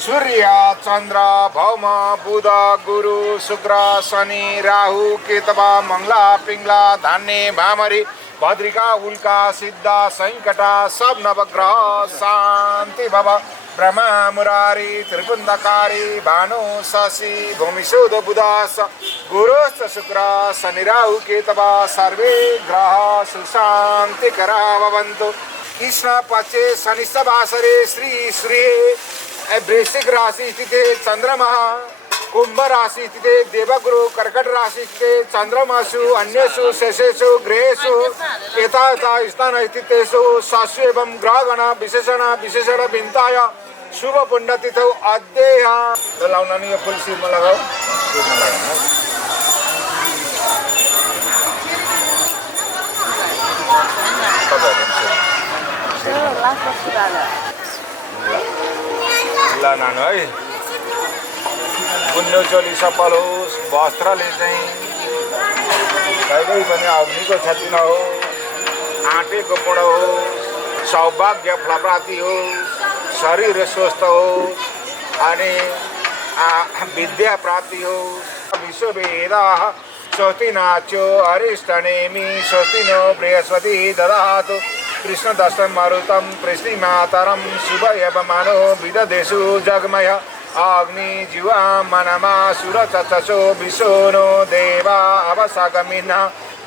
सूर्य चंद्र भौम बुध गुरु शुक्र शनि राहु केतवा मंगला पिंगला धान्य भामरी भद्रिका उल्का सिद्धा संकटा सब नवग्रह शांति भव ब्रह्मा मुरारी त्रिपुंडकारी भानु शशि भूमिशुद्ध बुधास गुरुश्च शुक्र शनि राहु केतवा सर्वे ग्रह सुशांति करा भवन्तु। कृष्ण पक्षे शनिश्चवासरे श्री श्री वृश्चिक राशि स्थिते चंद्रमा कुंभ राशि स्थिते देवगुरु कर्कट राशि स्थिते चंद्रमासु अन्येषु शेषेषु ग्रहेषु यथा यथा स्थान स्थितेषु शास्त्रु एवं ग्रहगण विशेषण भिन्ताय शुभ पुण्यतिथौ अद्येय लाउनानी यो फुल सिरमा लगाऊ सिरमा लगाउनु ल नानु है गुन्नु चोली सफल होस् वस्त्रले चाहिँ कहिल्यै पनि अग्निको क्षति नहोस् आँटेको पुण्य होस् सौभाग्य फलप्राप्ति होस् शरीर स्वस्थ होस् अनि विद्या प्राप्ति होस् विश्ववेदाः स्वस्ति नाच्यो अरिष्टनेमि स्वस्ति नो बृहस्पति ददातु कृष्ण दशम मारुतम कृष्ण मातरम शुभ एवं मानो विददेशु जगमय अग्नि जीवा मनमा सुर चक्षसो विशोनो देवा अवसागमिन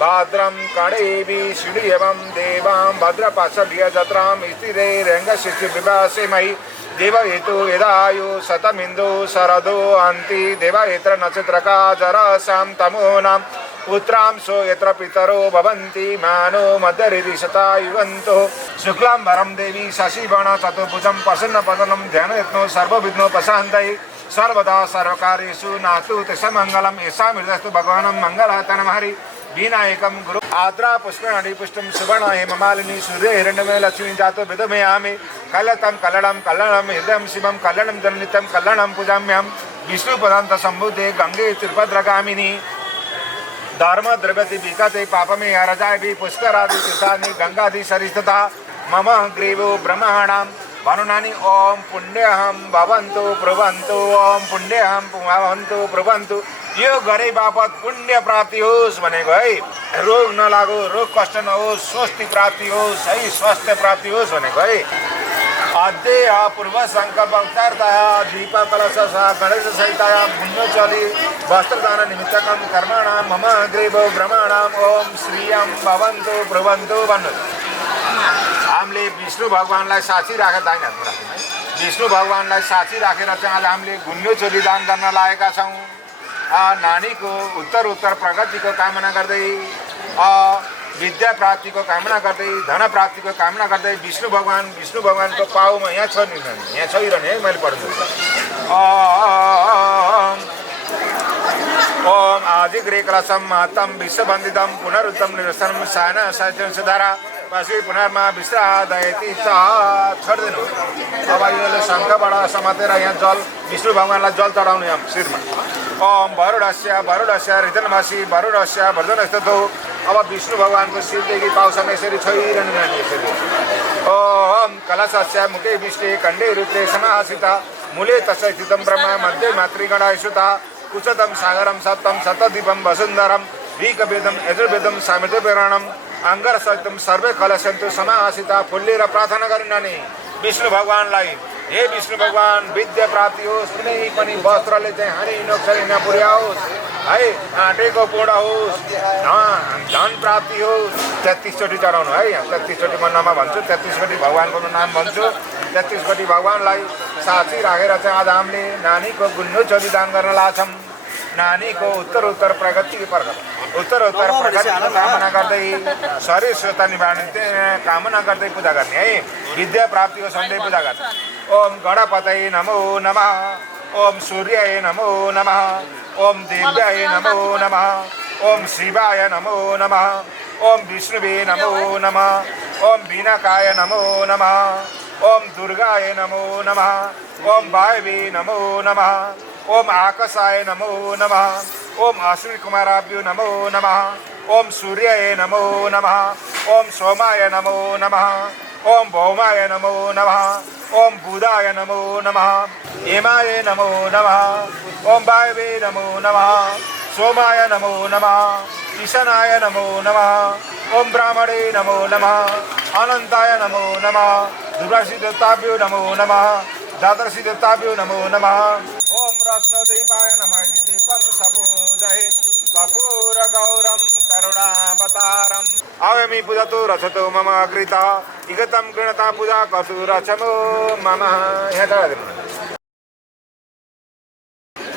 भद्रम कणेवी शिडी एवं देवां भद्रपाशल्य जत्रां स्थिरे रंगशिष्टि विभासे मयि देवहेतु यदायु शतमिन्दु शरदो अन्ति देवहेत्र नक्षत्रका जरसां तमोनां पुत्रांशो यत्र पितरो भवन्ति मानो मध्यरिति शतायुवन्तो शुक्लाम्बरं देवी शशिवर्ण चतुर्भुजं प्रसन्नपदनं ध्यानयत्नो सर्वविघ्नोपशान्तये सर्वदा सर्वकार्येषु नास्तु तेषामङ्गलं येषां हृदयस्तु भगवानं मङ्गलहतनमहरि विनायकं गुरु आद्रा पुष्पेणादि पुष्टं सुवर्ण हेममालिनी सूर्य हिरण्यमय लक्ष्मी जातो विदमयामि कलतं कल्लणं कल्लणं हृदयं शिवं कल्लणं जननित्यं कल्लणं पूजाम्यहं विष्णुपदान्त सम्भुते गंगे तिरुपद्रगामिनी धर्म द्रव्यति विकते पापमे रजाय भी पुष्करादि तीर्थानि गंगादि सरिस्तथा मम ग्रीवो ब्रह्मणां वरुणानि ओम पुण्यहं भवन्तु प्रवन्तु ओम पुण्यहं भवन्तु प्रवन्तु यो गरे बापत पुण्य प्राप्ति होस् भनेको है रोग नलागो रोग कष्ट नहोस् स्वस्थ प्राप्ति होस् है स्वास्थ्य प्राप्ति होस् भनेको है अद्येय पूर्व संकल्प उतार्तः दीप कलश गणेश सहिताय पुण्यचली वस्त्रदान निमित्तकं कर्मणां मम ग्रीवो ब्रह्मणां ओम श्रियं भवन्तु प्रवन्तु भन्नु हामीले विष्णु भगवानलाई साक्षी राखेर दाइन हातमा राख्यौँ है विष्णु भगवानलाई साक्षी राखेर चाहिँ आज हामीले गुन्यु चोली दान गर्न लागेका छौँ नानीको उत्तर प्रगतिको कामना गर्दै विद्या प्राप्तिको कामना गर्दै धन प्राप्तिको कामना गर्दै विष्णु भगवानको पाउमा यहाँ छ नि यहाँ छैरहने है मैले पढ्छु ओम आदिग्रेकलसम महत्तम विश्ववन्दितम पुनरुत्तम निरसनम सायन सायन सुधारा पछि पुनर्मा विश्रादयति छोडिदिनु अब यो शङ्खबाट समातेर यहाँ जल विष्णु भगवानलाई जल चढाउने हम शिरमा ओम वरुडस्य हृदयवासी वरुडस्य वर्धनस्ततो अब विष्णु भगवानको शिरदेखि पाउसम्म यसरी छोइरहनु यसरी ओम कलशस्य मुखे विष्टे कण्डे रुद्रे समासिता मूले तस्य स्थितं ब्रह्मा मध्ये मातृगणायुता कुशतं सागरं सप्तं शतदीपं वसुन्धरं ऋग्वेदं यजुर्वेदं सामवेदपुराणं अङ्गरसहितं सर्वे कलशन्तु समासिता फुल्लेर प्रार्थना गरिरहने विष्णु भगवानलाई हे विष्णु भगवान विद्या प्राप्ति होस् कुनै पनि वस्त्रले चाहिँ हानि नोक्सानी नपुर्याओस् है आँटेको पूर्ण होस् धन प्राप्ति होस् 33 चोटि चढाउनु है 33 चोटि म नाममा भन्छु 33 चोटि भगवानको नाम भन्छु 33 चोटि भगवानलाई साक्षी राखेर चाहिँ आज हामीले नानीको गुन्नु चोली दान गर्न लाग्छौँ नानीको उत्तर प्रगतिको कामना गर्दै शरीर स्वस्थ निभाउने कामना गर्दै पूजा गर्ने है विद्या प्राप्तिको सधैँ पूजा गर्ने ओम गणपतये नमो नमः ओम सूर्याय नमो नमः ओम देव्याय नमो नमः ओम शिवाय नमो नमः ओम विष्णुवे नमो नमः ओम वीणाकाय नमो नमः ओम दुर्गाय नमो नमः ओम वायवे नमो नमः ओम आकाशाय नमो नमः ओम अश्विनी कुमाराभ्यो नमो नमः ओम सूर्याय नमो नमः ओम सोमाय नमो नमः ओम भौमाय नमो नमः ओम बुधाय नमो नमः हेमाय नमो नमः ओम वायवे नमो नमः सोमाय नमो नमः ईशानाय नमो नमः ओम ब्राह्मणे नमो नमः अनंताय नमो नमः दुर्गासी देवताभ्यो नमो नमः द्वादशी देवताभ्यो नमो नमः ओम रत्नदीपाय नमः दीपं सपूजये कपूर गौरम करुणावतारम आवमी पूजतु रचतो मम अग्रिता इगतं गृणता पूजा कर्तु रचमो मम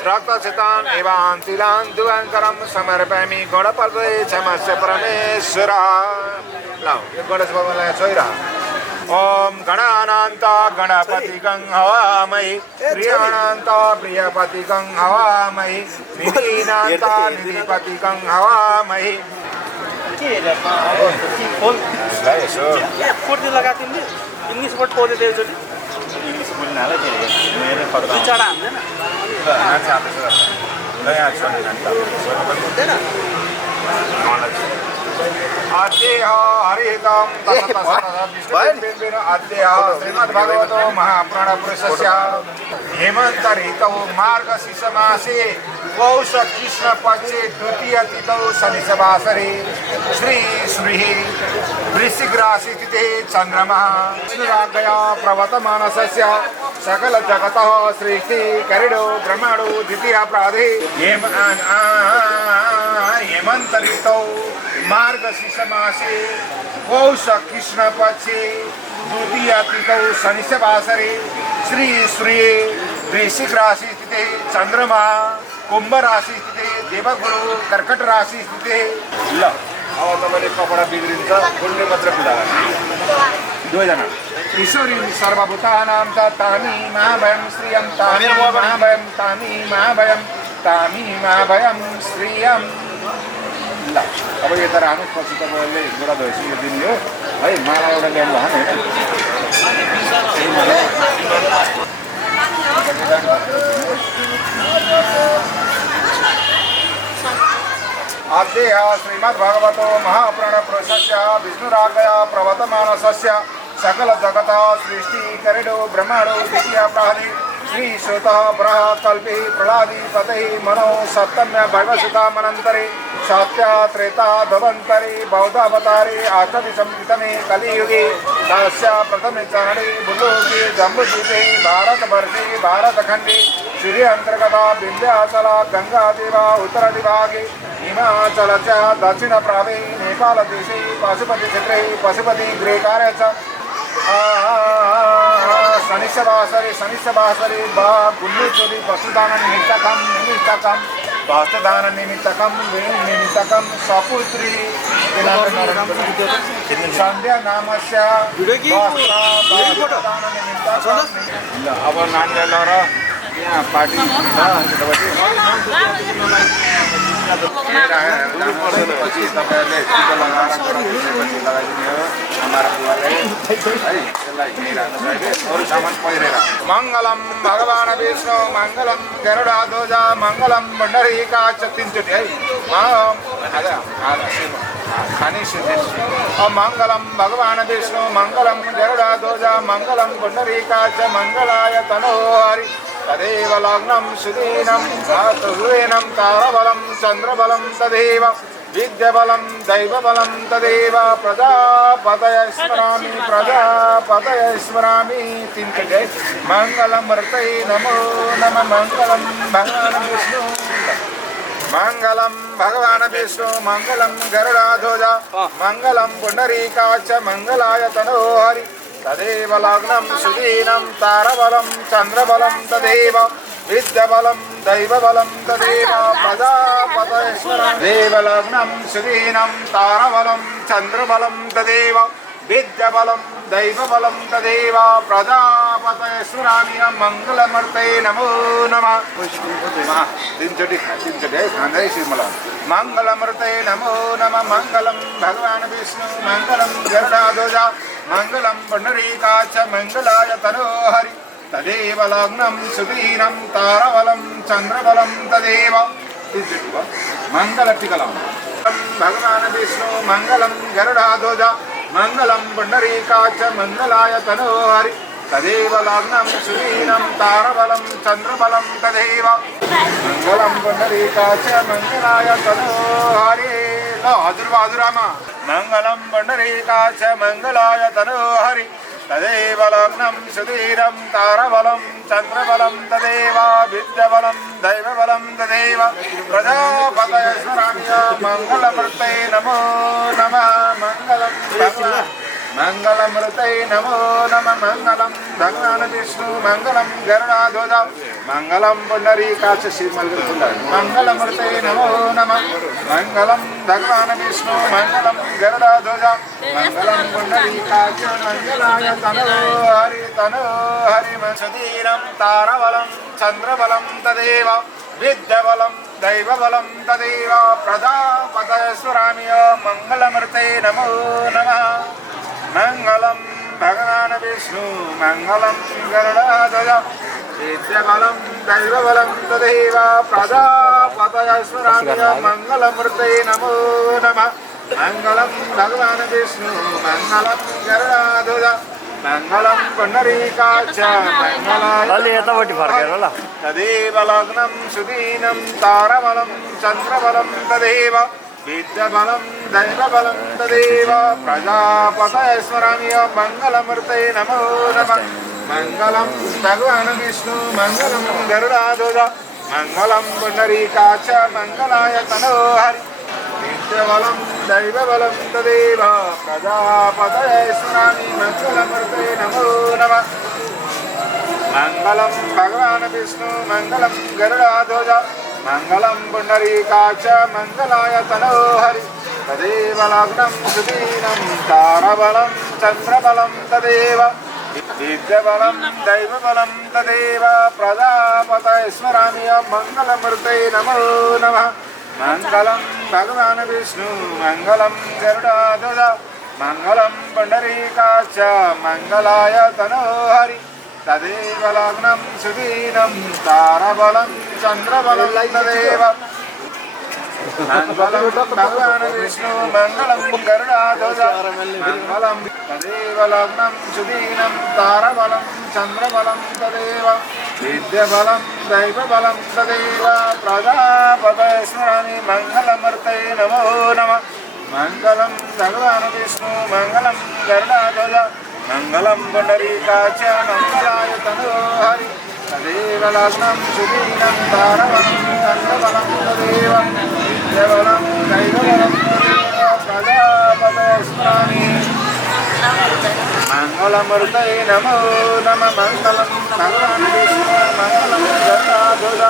रक्तचितान् एवान्तिलान् दुवाङ्करं समर्पयामि गणपतये क्षमस्य परमेश्वरा लाओ ये गणेश भगवानलाई छोइरा ओम गणानान्त गणपतिगं हवामहि प्रियानान्त प्रियपतिगं हवामहि निधिनान्त निधिपतिगं हवामहि के रे फोन फोन लगा तिमीले इंग्लिश वर्ड बोल्दै थियो एकचोटि इंग्लिश बोल्नलाई के मेरो पक्का चढा हान्दैन मान्छे आउँछ नयाँ छोड्दैन आद्येह हरिहितं तत्तत्सर्वविष्णुबिम्बेन आद्येह श्रीमद्भगवतो महापुराणपुरुषस्य हेमन्त ऋतौ मार्गशीर्षमासे पौष कृष्णपक्षे द्वितीयतिथौ शनिवासरे श्री श्रीः वृश्चिक राशिस्थिते चन्द्रमः विष्णुराज्ञया प्रवर्तमानस्य सकलजगतः सृष्टि करिडो ब्रह्माणो द्वितीयापराधे हेमन्त ऋतौ मार्गशीर्षमासे पौष कृष्णपक्षे द्वितीयतिथौ शनिवासरे श्री श्री वृश्चिक राशि स्थिते चन्द्रमा कुम्भ राशि स्थिते देवगुरु कर्कट राशि स्थिते ल अब तपाईँले कपडा बिग्रिन्छ गुन्ने मात्र बिदा दुवैजना ईश्वरी सर्वभूतानां च तामी महाभयं श्रियं तामी महाभयं तामी महाभयं तामी महाभयं श्रियं ल अब यता राख्नु पछि तपाईँले गोडा धोएपछि यो दिने हो है माला एउटा ल्याउनु भयो अद्येह श्रीमद्भगवतो महापुराणपुरुषस्य विष्णुराज्ञया प्रवर्तमानस्य सकलजगत सृष्टि करिडो ब्रह्माणो द्वितीयापराधे श्रीश्रुतः ब्रह कल्पे प्रह्लादीपते मनो सप्तम्य भैवसुतामनन्तरे सत्य त्रेता भवन्तरे बौद्धावतारे आष्टविंशतितमे कलियुगे तस्य प्रथमे चरणे भूलोके जम्बूद्वीपे भारतवर्षे भारतखण्डे सूर्यान्तर्गता विन्ध्याचला गङ्गादेवा उत्तरदिभागे हिमाचल च दक्षिणप्रावे नेपालदेशे पशुपतिक्षेत्रे पशुपतिगृहकार्य च शनिश्चवासरे बा गुण्यचोरी वस्तुदाननिमित्तकं वस्त्रदाननिमित्तकं वेणुनिमित्तकं सपुत्री सन्ध्या नामस्य अब नानीहरूलाई र यहाँ पार्टी मंगलम भगवान विष्णु मंगलम गरुड़ध्वज मंगलम पुंडरीकाक्ष तीनचोटी है मंगलम भगवान विष्णु मंगलम गरुड़ध्वज मंगलम पुंडरीकाक्ष मंगलाय तनोहरि तदेव लग्नं सुदीनं सातुवेनं तारबलं चन्द्रबलं तदेव विद्याबलं दैवबलं तदेव प्रजापतये स्मरामि तिंकजय मंगलमूर्तये नमो नमः मंगलं भगवान विष्णु मंगलं भगवान विष्णु मंगलं गरुड़ध्वज मंगलं पुंडरीकाक्ष मंगलाय तनोहरि तदेव लग्नं सुदीनं तारबलं चन्द्रबलं तदेव विद्याबलं दैवबलं तदेव प्रजापतये स्मरामि देव लग्नं सुदीनं तारबलं चन्द्रबलं तदेव विद्याबलं दैवबलं तदेव प्रजापतये स्मरामि मंगलमूर्तये नमो नमः तीनचोटी खाँदै श्रीमला मंगलमूर्तये नमो नमः मंगलं भगवान विष्णु मंगलं गरुड़ध्वज मंगलम पुंडरीकाक्ष मंगलाय तनोहरि तदेव लग्नं सुदीनं तारबलं चंद्रबलं तदेव मंगलटिकलम भगवान विष्णु मंगलम गरुड़ाध्वज मंगलम पुंडरीकाक्ष मंगलाय तनोहरि तदेव लग्नं सुदीनं तारबलं चंद्रबलं तदेव मंगलम पुंडरीकाक्ष मंगलाय तनोहरि हजुरआमा मंगलम पुंडरीकाक्ष मंगलाय तनोहरि तदेव लग्नं सुदीरं तारबलं चंद्रबलं तदेव विद्याबलं दैवबलं तदेव प्रजापतये स्मराम्य मंगलमूर्तये नमो नमः मंगलमूर्तये नमो नमः मंगलम भगवान विष्णु मंगलम गरुड़ाध्वज मंगलम पुंडरीकाक्ष मंगलमूर्तये नमो नमः मंगलम भगवान विष्णु मंगलम गरुड़ाध्वज मंगलम पुंडरीकाक्ष मंगलाय तनोहरि सुदीरं तारबलं चंद्रबलं तदेव विद्याबलं दैवबलं तदेव प्रजापतये स्मराम्य मंगलमूर्तये नमो नमः मंगलम भगवान विष्णु मंगलम गरुड़ाध्वज विद्याबलं दैवबलं तदेव प्रजापतये स्मराम्य मंगलमूर्तये नमो नमः मंगलम भगवान विष्णु मंगलम गरुड़ाध्वज मंगलम पुंडरीकाक्ष मंगलाय तदेव लग्नं सुदीनं तारबलं चंद्रबलं तदेव विद्याबलं दैवबलं तदेव प्रजापतये स्मराम्य मंगलमूर्तये नमो नमः मंगलम भगवान विष्णु मंगलम गरुड़ाध्वज मंगलम पुंडरीकाक्ष मंगलाय तनोहरि विद्याबलं दैवबलं तदेव प्रजापतये स्मरामि मंगलमूर्तये नमो नमः मंगलम भगवान विष्णु मंगलम गरुड़ाध्वज मंगलम पुंडरीकाक्ष मंगलाय तनोहरि तदेव लग्नं सुदीनं तारबलं चंद्रबलं तदेव विद्याबलं दैवबलं तदेव प्रजापतये स्मरामि मंगलमूर्तये नमो नमः मंगलम भगवान विष्णु मंगलम गरुड़ाध्वज मंगलम पुंडरीकाक्ष मंगलाय तनोहरि तदेव लग्नं सुदीनं तारबलं चंद्रबलं तदेव मंगलम भगवान विष्णु मंगलम गरुड़ाध्वज मंगलम तदेव लग्नं सुदीनं तारबलं चंद्रबलं तदेव विद्याबलं दैवबलं तदेव प्रजापतये स्मरामि मंगलमूर्तये नमो नमः मंगलम भगवान विष्णु मंगलम गरुड़ाध्वज मंगलम पुंडरीकाक्ष मंगलाय तनोहरि तदेव लग्नं सुदीनं तारबलं चंद्रबलं तदेव विद्याबलं दैवबलं तदेव प्रजापतये स्मरामि मंगलमूर्तये नमो नमः मंगलम भगवान विष्णु मंगलम गरुड़ाध्वज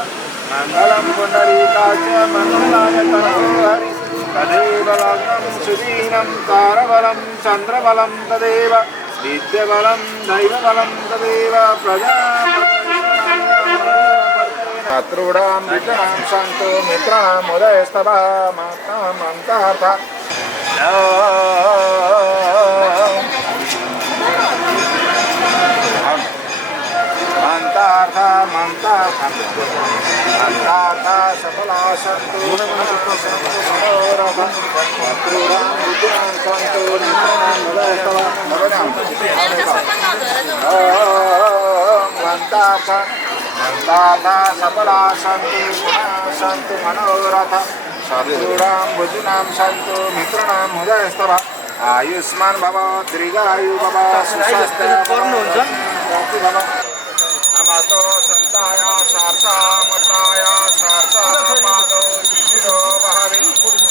मंगलम पुंडरीकाक्ष मंगलाय तनोहरि तदेव लग्नं सुदीनं तारबलं चंद्रबलं तदेव विद्याबलं दैवबलं तदेव प्रजापतये विद्यानां सन्तु मित्राणाम् उदयस्तवा माताम् अन्तार्था मंतार्था सफला सन्तु मनोरथं शत्रूणां विद्यानां सन्तु मित्राणाम् उदयस्तवा मंतार्था सफला सन्तु मनोरथं शत्रूणां बुद्धिनां सन्तु मित्राणाम् उदयस्तवा आयुष्मान भव दीर्घायु भव सुस्वास्थ्य भव नमस्तो संताय सारसा मताय सारसा पादो शिशिरो बहवे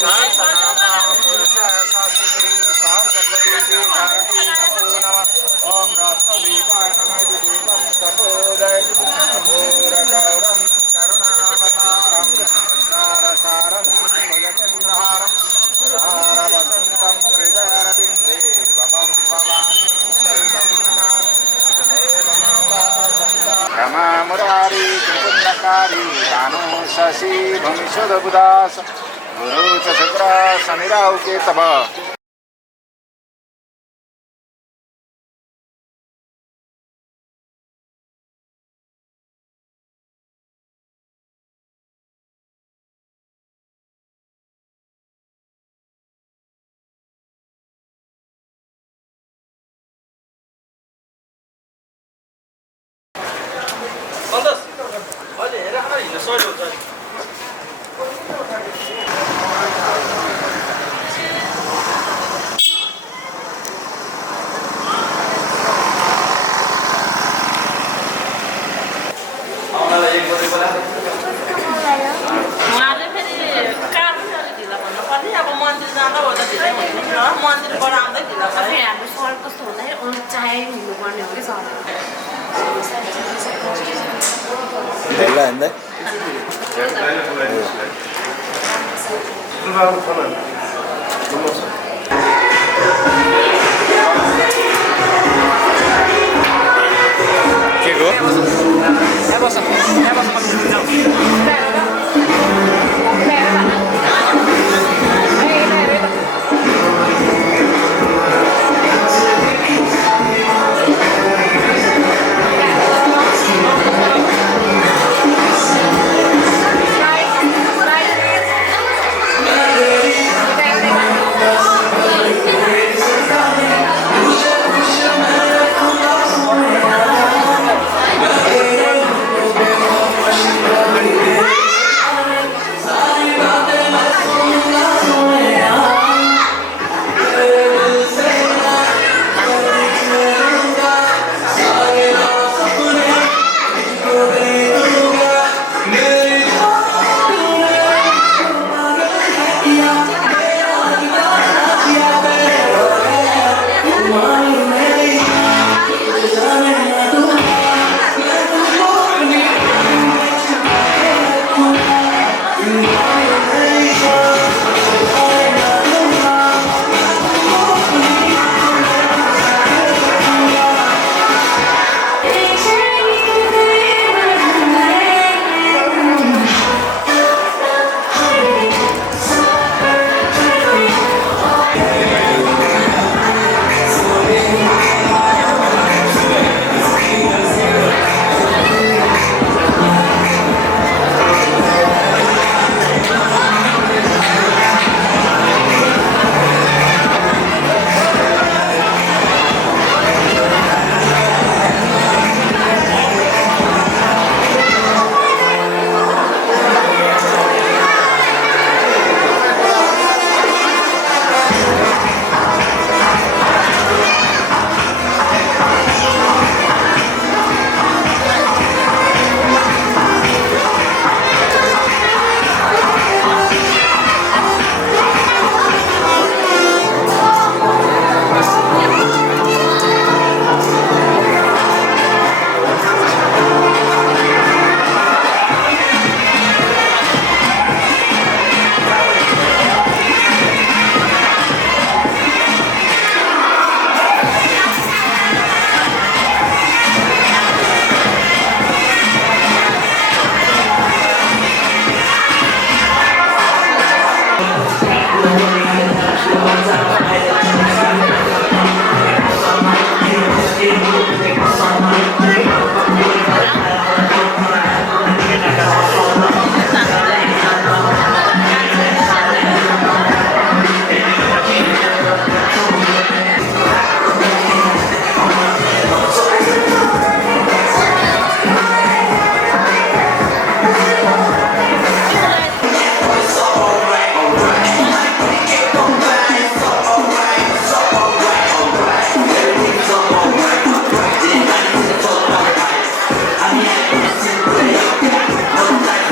सारसनामा पुरुष शाश्वती सारसपति भारती नमो नमः ओम राष्ट्रदीपाय नमः दीपं सपोदय पूरगौरं करुणावतारं संसारसारं भुजचन्द्रहारं सुधारवसन्तं हृदयरविन्दे भवं भवानी सहितं नमामि रमा मुरारी त्रिपुण्डकारी दानो शशि भूमिशुद्धबुदास गुरु च शुक्र शनिराहु केतव ल्याइ हिँड्नुपर्ने हो कि सधैँ Đấy là đấy. के को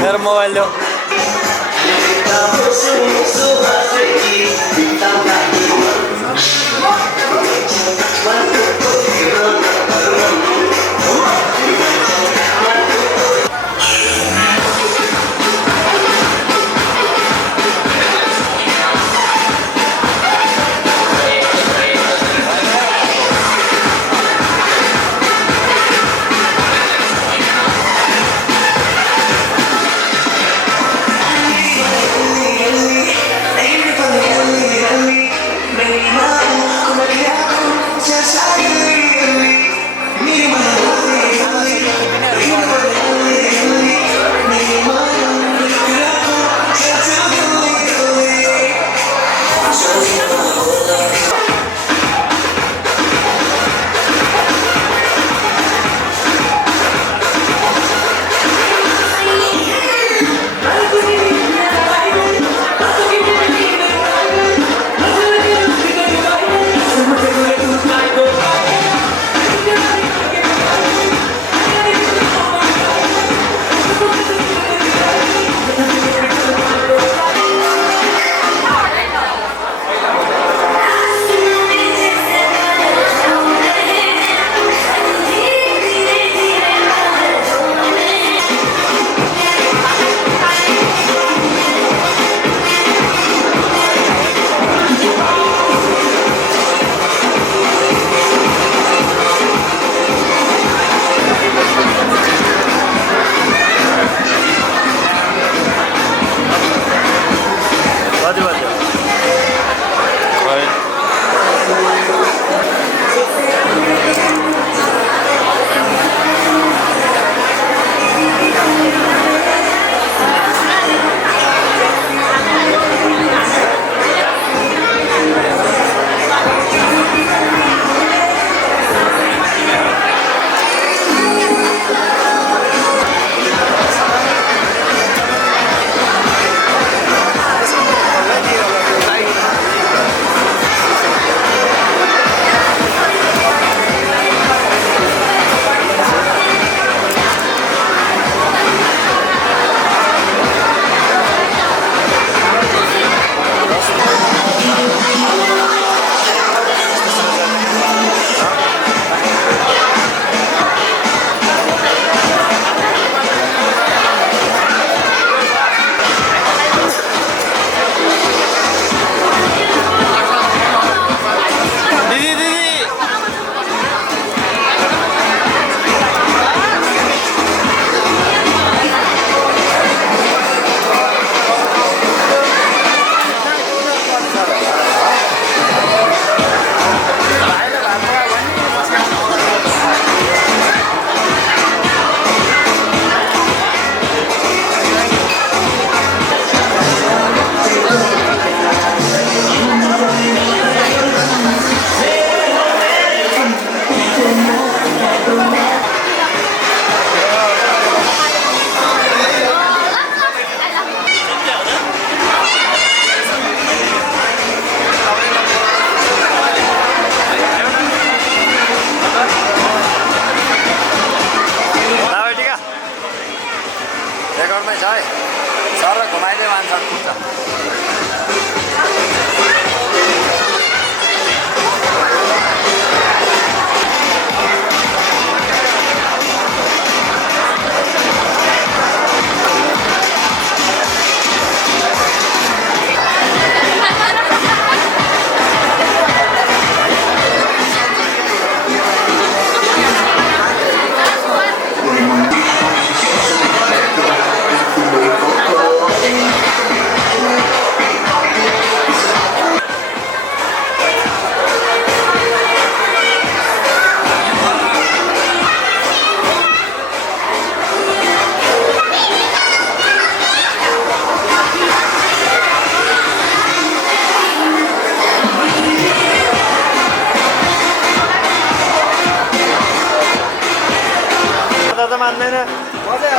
Meron mobile lo. मान्दैन मजै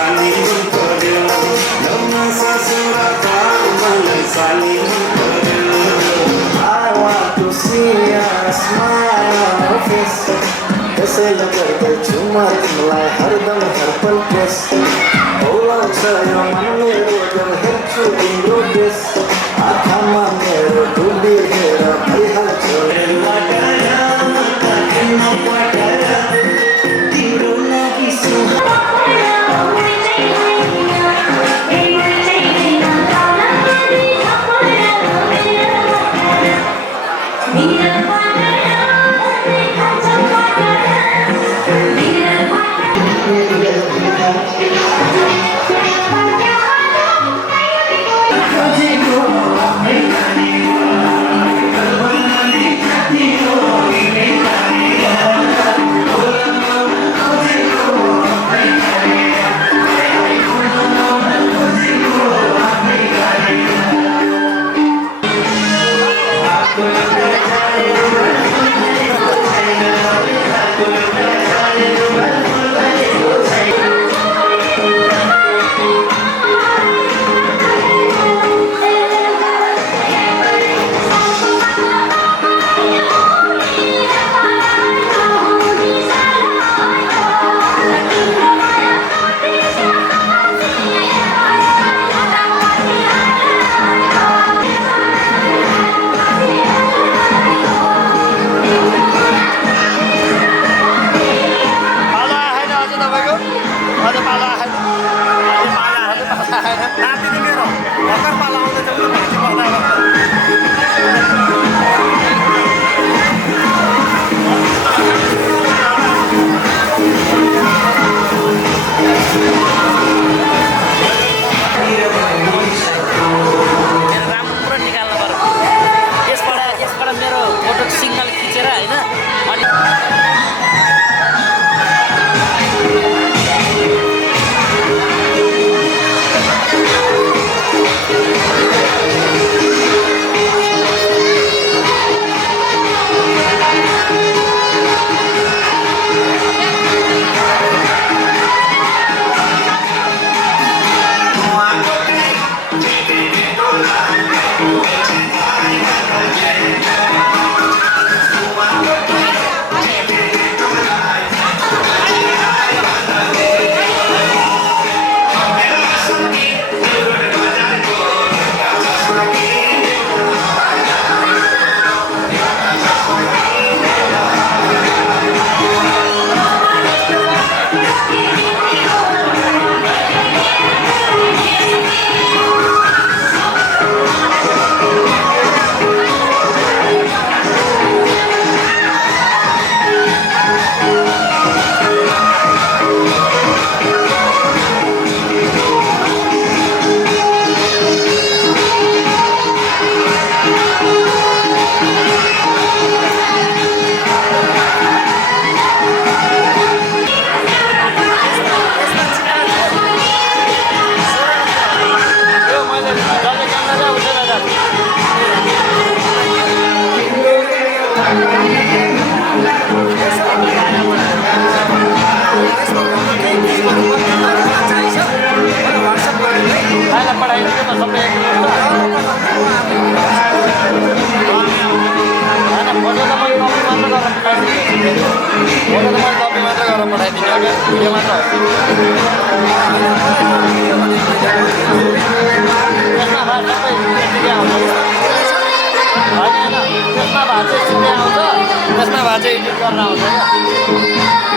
साली मन पर्यो नौमा ससुराका मलाई साली मन पर्यो I want to see a smile face त्यसैले गर्दैछु म तिमीलाई हरदम हरपल प्रेस बोलाउँछ यो मन मेरो जब हेर्छु तिम्रो देश आँखामा मेरो डुबिएर भइहाल्छ तिम्रो लागि त्यसमा भए चाहिँ एडिट गर्न आउँछ क्या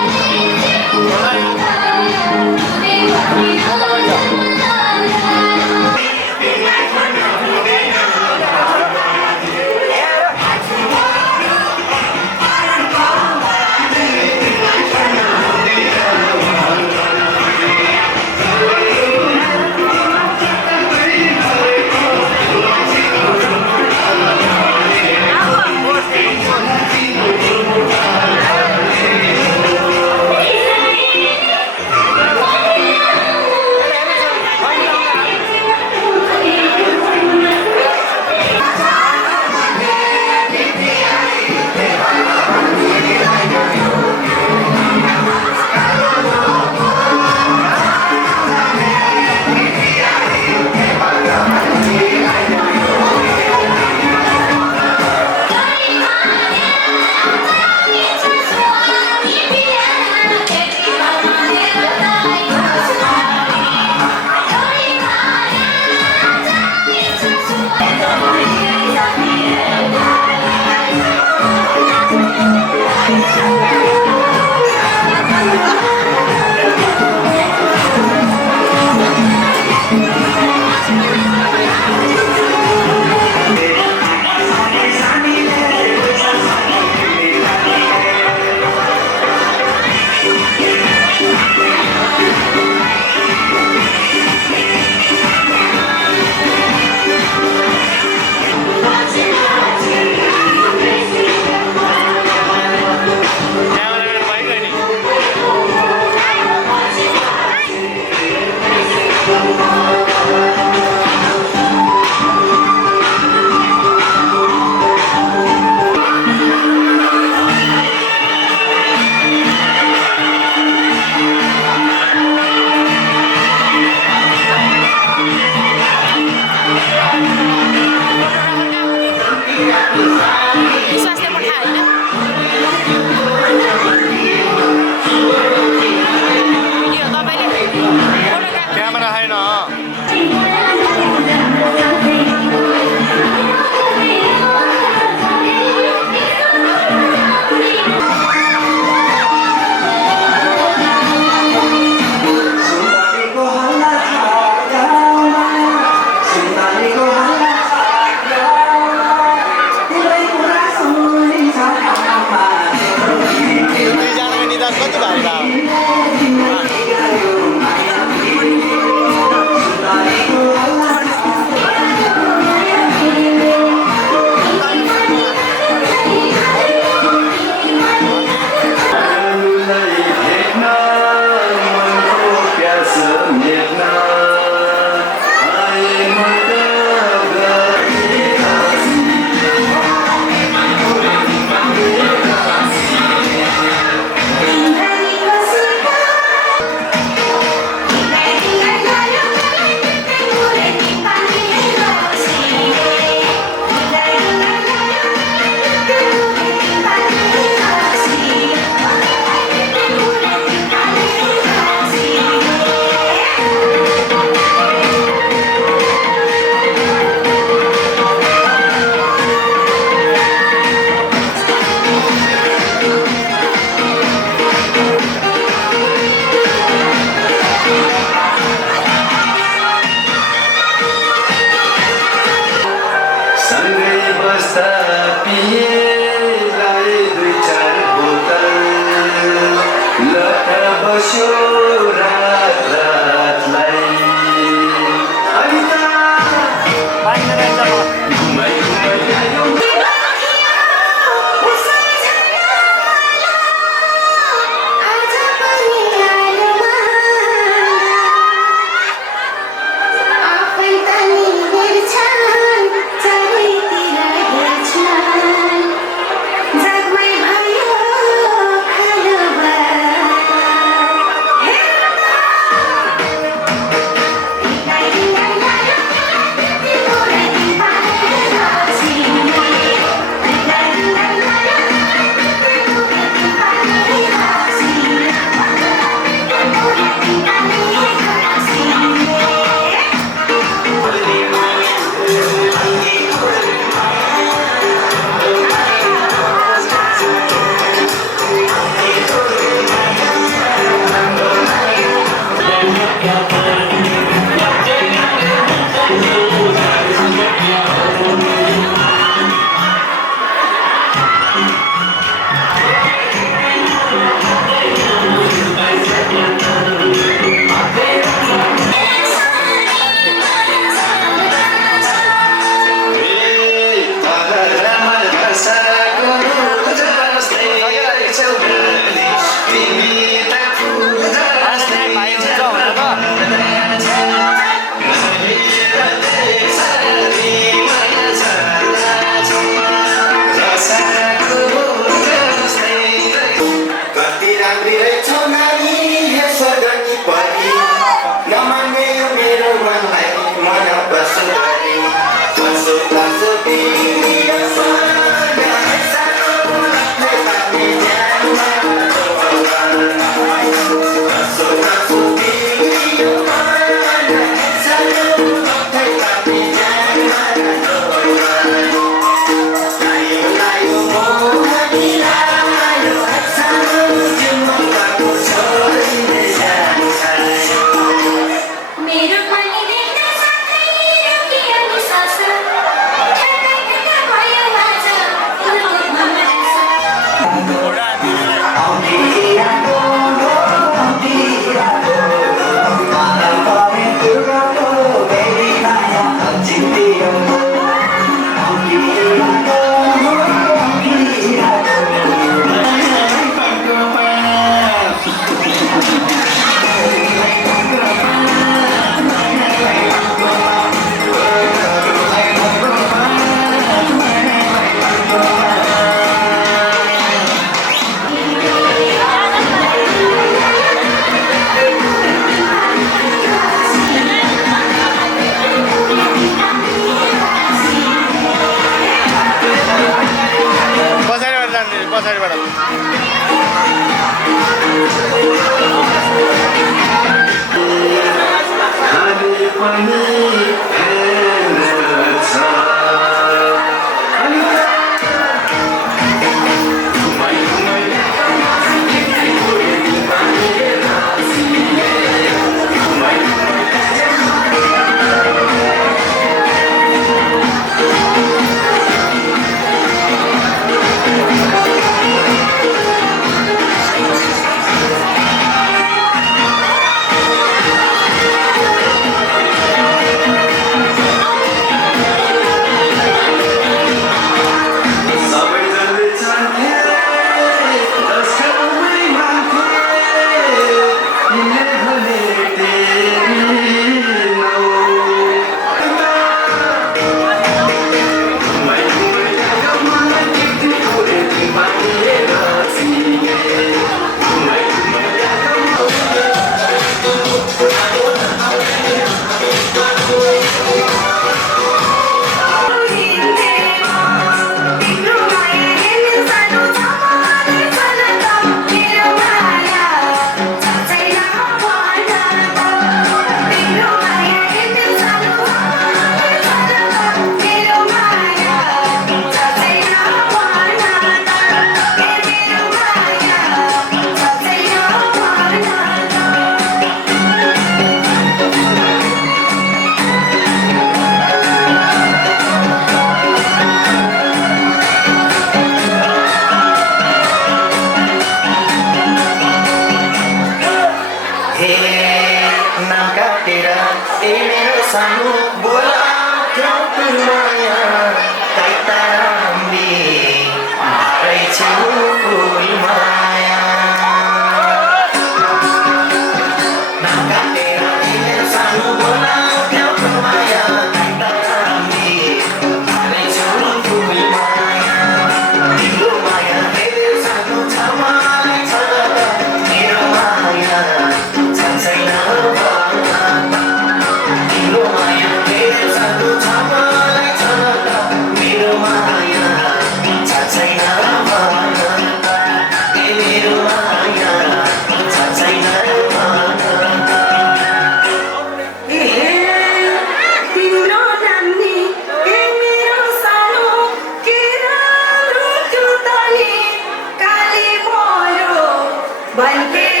बनके